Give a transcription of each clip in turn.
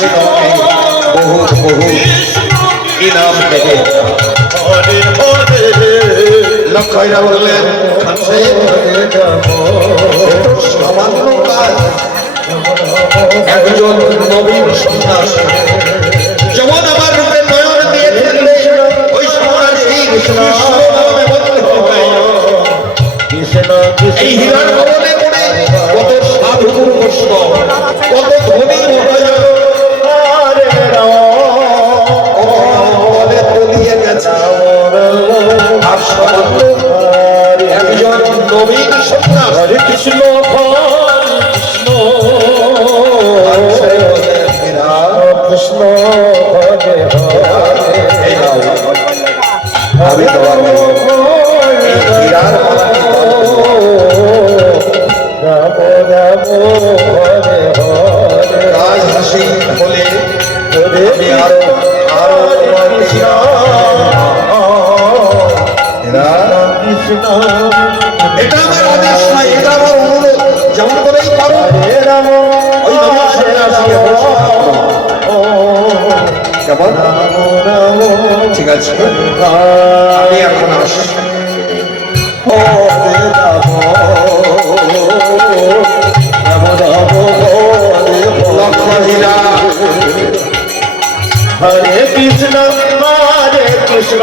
কৃষ্ণ বহু বহু কি নাম দেবে লক্ষণা বললেন সামান্য কাজ একজন নবীন সন্ন্যাস যেমন আমার রূপে নয়ন দিয়ে ফেললে ওই সন্ন্যাসী কৃষ্ণ কৃষ্ণ হরে কৃষ্ণ। আছে। আমি এখন আসি। হরে কৃষ্ণ হরে কৃষ্ণ।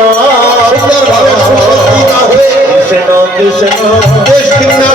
কৃষ্ণ কৃষ্ণ। কৃষ্ণ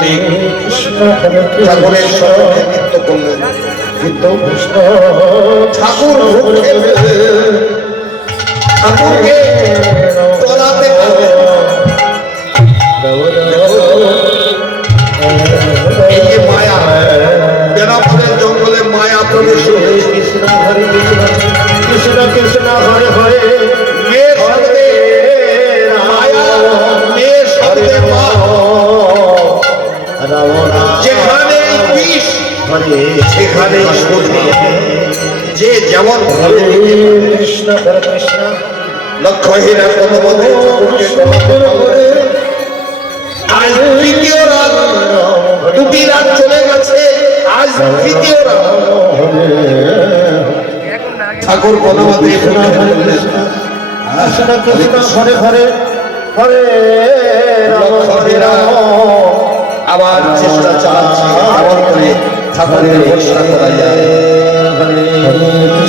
মালিক ঠাকুরের স্মরণে নৃত্য করলেন। কিন্তু ঠাকুর ঠাকুরকে তলাতে পারলেন কৃষ্ণ কৃষ্ণ। লক্ষ্যহীরা কলবধে চতুর্কে কলবধে আজ তৃতীয় রাত দুটি রাত চলে গেছে আজ তৃতীয় রাত ঠাকুর পদমতে কৃষ্ণ কৃষ্ণ। হরে হরে হরে। হরে আবার চেষ্টা চালাচ্ছে আবার করে ঠাকুরের ঘোষণা করা যায়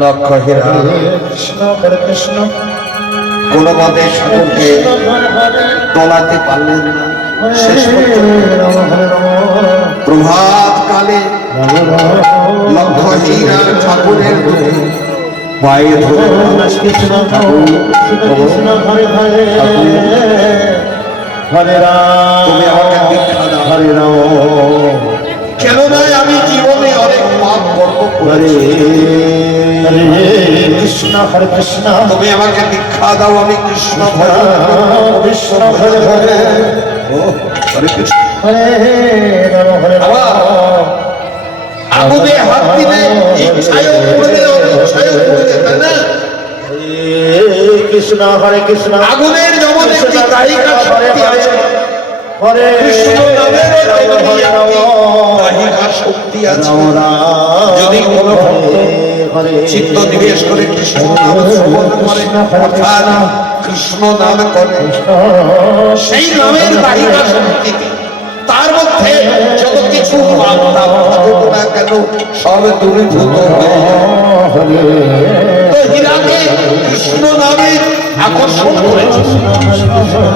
লক্ষ্য হীরা কৃষ্ণ হরে কৃষ্ণ। কোন মতে ঠাকুরকে তোলাতে পারলেন না। শেষ প্রভাত কালে লক্ষ্য হীরা ঠাকুরের পায়ে ধরে হরে রাম তুমি আমাকে দীক্ষা দাও। হরে রাম কেন নয় আমি হরে কৃষ্ণ হরে কৃষ্ণ। তুমি আমাকে দীক্ষা দাও আমি কৃষ্ণ করব। কৃষ্ণ হরে হরে। হরে কৃষ্ণ। হরে রাম হরে আগুনে হাত দিলে ইচ্ছায়ও পুড়ে অনিচ্ছায়ও পুড়ে তাই না? কৃষ্ণ হরে কৃষ্ণ। আগুনের শক্তি আছে হরে কৃষ্ণ শক্তি আছে যদি কোনো চিত্ত নিবেশ করে কৃষ্ণ নাম করে অর্থাৎ কৃষ্ণ নাম করে। সেই নামের দাহিকা শক্তি তার মধ্যে যত কিছু না কেন সব দূরীভূত হয়ে হীরাকে কৃষ্ণ নামে আকর্ষণ করেছে।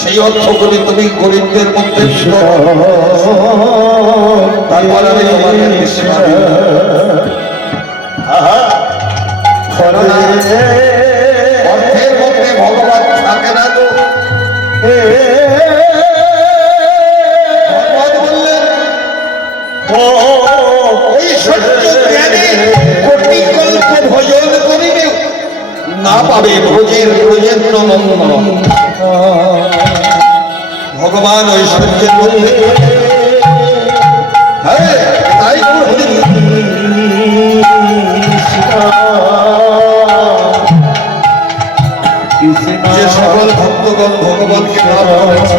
সেই অর্থগুলি তুমি গরিবদের মধ্যে তারপর আমি তোমাকে দীক্ষা দেব কেননা অর্থের মধ্যে ভগবান থাকে না তো ভগবান বললেন ওই সত্য জ্ঞানে কোটি কল্প ভজন করিবে। না পাবে ভোজের ব্রজেন্দ্র নন্দন ভগবান ঐশ্বর্যের মধ্যে। হ্যাঁ তাই যে সকল ভক্তগণ ভগবানকে লাভ করেছে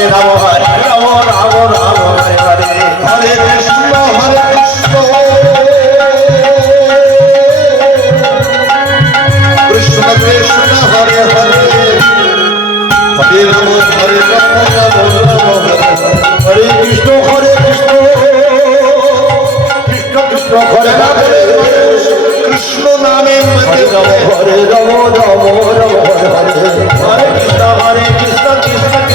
হরে রাম হরে রাম রাম রাম, হরে হরে হরে কৃষ্ণ হরে কৃষ্ণ। কৃষ্ণ হরে হরে। হরে রাম হরে রাম রাম রাম হরে হরে। কৃষ্ণ হরে কৃষ্ণ। কৃষ্ণ কৃষ্ণ, হরে হরে। কৃষ্ণ নামে হরে রাম হরে রাম রাম রাম হরে। হরে কৃষ্ণ হরে কৃষ্ণ।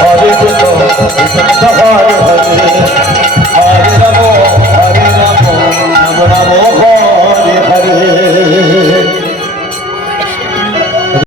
হরে কৃষ্ণ হরে হরে